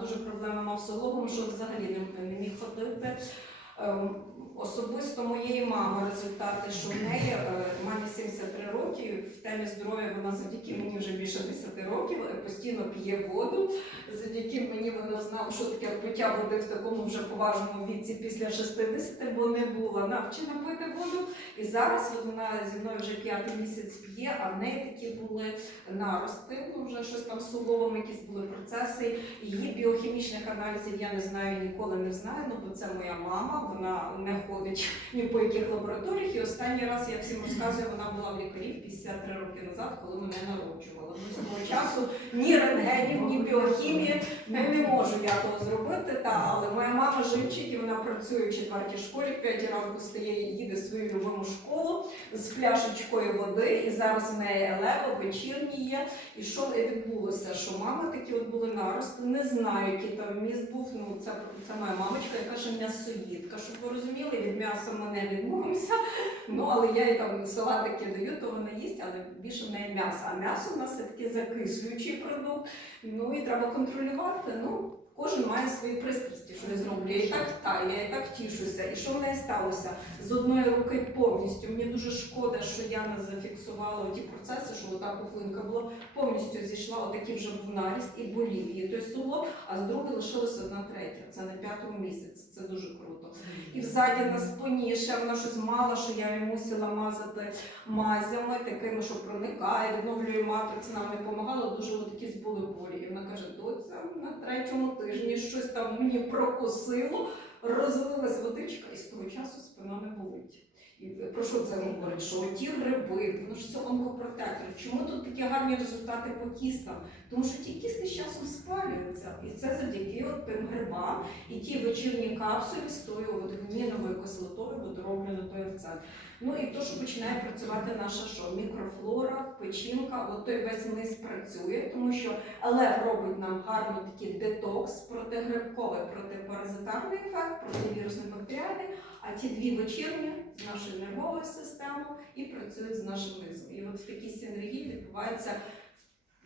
дуже проблеми мав з суглобом, що взагалі не, не міг ходити. Ем, Особисто моєї мами результати, що в неї мамі 73 роки, в темі здоров'я вона завдяки мені вже більше 10 років е, постійно п'є воду. Завдяки мені вона знала, що таке пиття води в такому вже поважному віці після 60, бо не була навчена пити воду. І зараз от вона зі мною вже п'ятий місяць п'є, а в неї такі були нарости, ну вже щось там з суглобом, якісь були процеси. Її біохімічних аналізів я не знаю, ніколи не знаю, ну бо це моя мама, вона не ходить ні по яких лабораторіях. І останній раз я всім розказую, вона була в лікарів 53 роки назад, коли мене народжували з того часу ні рентгенів, ні біохімії, не можу я того зробити. Та мама живчик, і вона працює в четвертій школі, в п'ятій ранку стає і їде в свою любиму школу з пляшечкою води. І зараз в неї елево, вечірні є. І що відбулося? Що мама такі от були нарости, не знаю, який там міст був. Ну це, це моя мамочка, яка ж м'ясоїдка, щоб ви розуміли, від м'яса ми не відмовимося. Ну але я їй там салатики даю, то вона їсть, але більше в неї м'ясо. А м'ясо в нас все таки закислюючий продукт. Ну і треба контролювати. Ну кожен має свої пристрасті, що я зроблю. Я і так та, я і так тішуся. І що в неї сталося? З одної руки повністю. Мені дуже шкода, що я не зафіксувала ті процеси, що ота пухлинка була повністю зійшла, отакий вже був наріст і болів її той суглоб, а з другої лишилася одна третя. Це на п'ятому місяці. Це дуже круто. І взаді на спині ще вона щось мала, що я мусила мазати мазями, такими, що проникає, відновлює матрикс, нам не допомагало, дуже такі були болі. І вона каже, доця на третьому тижні щось там мені прокосило, розлилась водичка, і з того часу спина не болить. Про що це говорить? Що ті гриби, воно ж все онкопротектор. Чому тут такі гарні результати по кістам? Тому що ті кісти з часом спалюються. І це завдяки от тим грибам і ті вечірні капсулі з тою водогніновою кислотою, водоробленою акцент. Ну і то, що починає працювати наша що? Мікрофлора, печінка, от той весь низ працює, тому що ЛФ робить нам гарно такий детокс протигрибковий, протипаразитарний ефект, противірусний бактеріальний, а ті дві вечірні з нервову систему і працюють з нашим низом. І от в такій синергії відбувається.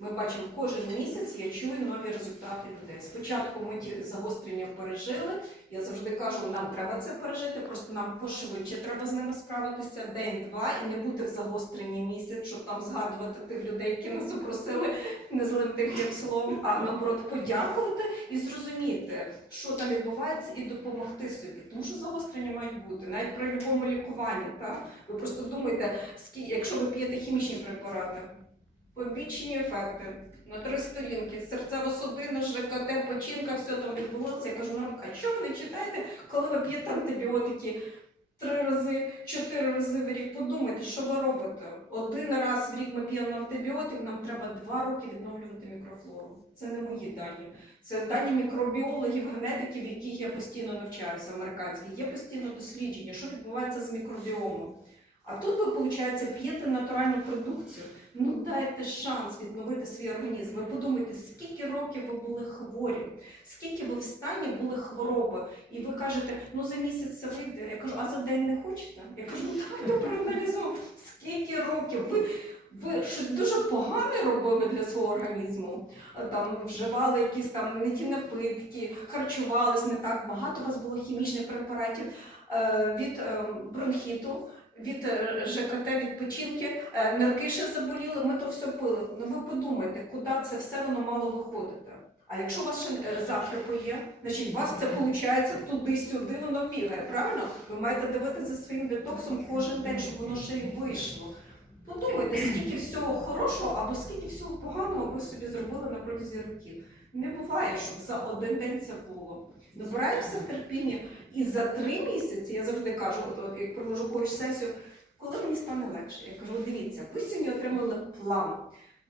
Ми бачимо кожен місяць, я чую нові результати людей. Спочатку ми ті загострення пережили. Я завжди кажу, нам треба це пережити, просто нам пошвидше треба з ними справитися день-два і не бути в загостренні місяць, щоб там згадувати тих людей, які нас запросили не злим тихим словом, а наоборот подякувати і зрозуміти, що там відбувається, і допомогти собі. Тому що загострення мають бути навіть при любому лікуванні. Так? Ви просто думайте, скі- якщо ви п'єте хімічні препарати побічні ефекти на три сторінки, серцево-судинна, ЖКТ, печінка, все там відбулося. Я кажу, мамка, що ви не читаєте, коли ви п'єте антибіотики три рази, чотири рази в рік? Подумайте, що ви робите? Один раз в рік ми п'ємо антибіотик, нам треба два роки відновлювати мікрофлору. Це не мої дані. Це дані мікробіологів, генетиків, яких я постійно навчаюся, американських. Є постійно дослідження, що відбувається з мікробіомом. А тут ви, виходить, п'єте натуральну продукцію. Ну дайте шанс відновити свій організм. Ви подумайте, скільки років ви були хворі, скільки ви в стані були хвороби, і ви кажете, ну за місяць це вийде. Я кажу, а за день не хочете? Я кажу, ну давайте проаналізуємо, скільки років ви. Ви щось дуже погане робили для свого організму. Там вживали якісь там не ті напитки, харчувались не так. Багато у вас було хімічних препаратів е, від е, бронхіту, від е, ЖКТ, від печінки, е, нирки ще заболіли, ми то все пили. Ну ви подумайте, куди це все воно мало виходити. А якщо у вас ще е, є, значить у вас це виходить туди-сюди, воно бігає, правильно? Ви маєте дивитися за своїм детоксом кожен день, щоб воно ще й вийшло. Подумайте, скільки всього хорошого або скільки всього поганого ви собі зробили на протязі років. Не буває, щоб за один день це було. Набираємося терпіння, і за три місяці, я завжди кажу, от, як провожу коуч сесію, коли мені стане легше, я кажу, дивіться, ви сьогодні отримали план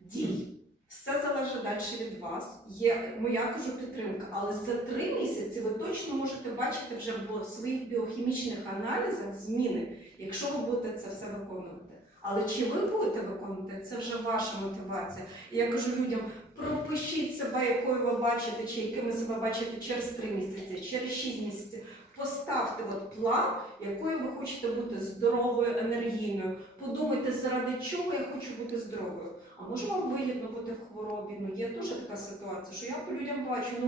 дій. Все залежить далі від вас. Є моя кажу підтримка, але за три місяці ви точно можете бачити вже в своїх біохімічних аналізах зміни, якщо ви будете це все виконувати. Але чи ви будете виконувати, це вже ваша мотивація. І я кажу людям, пропишіть себе, якою ви бачите, чи яким ви себе бачите через три місяці, через шість місяців. Поставте от план, якою ви хочете бути здоровою, енергійною. Подумайте, заради чого я хочу бути здоровою. А може вам вигідно бути в хворобі? Ну є дуже така ситуація, що я по людям бачу. ну,